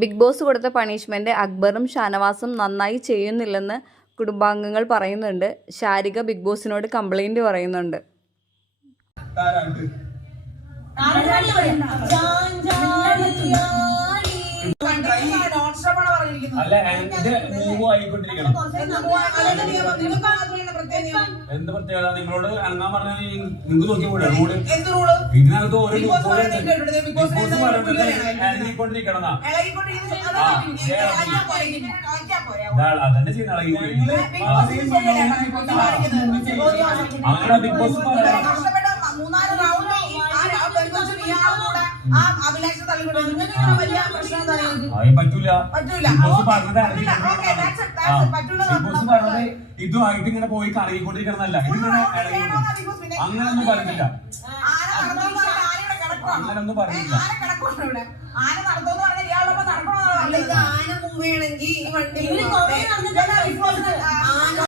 Big boss കൊടുത്ത punishment അക്ബറും ഷാനവാസും നന്നായി ചെയ്യുന്നില്ലെന്ന് കുടുംബാംഗങ്ങൾ പറയുന്നുണ്ട്. ശാരിക ബിഗ് ബോസിനോട് കംപ്ലൈന്റ് പറയുന്നുണ്ട്. എന്ത് പ്രത്യേകത നിങ്ങളോട് അനങ്ങാൻ പറഞ്ഞ നിങ്ങൾക്ക് നോക്കി കൂടെ റൂള് ഇതിനകത്ത് ഓരോ ഇറങ്ങിക്കൊണ്ടിരിക്കണതാ അതന്നെ ചെയ്യുന്ന അങ്ങനെ ബിഗ് ബോസ് പറ്റൂല ഇതുമായിട്ട് ഇങ്ങനെ പോയി കറങ്ങിക്കൊണ്ടിരിക്കണമെന്നല്ല ഇതിങ്ങനെ അങ്ങനൊന്നും പറഞ്ഞില്ല അങ്ങനൊന്നും പറഞ്ഞില്ല ആന നടത്തുമെന്ന് പറഞ്ഞാൽ ഇയാളൊപ്പം നടക്കണമെന്നാണ്. ആന പോവുകയാണെങ്കിൽ ഈ വണ്ടി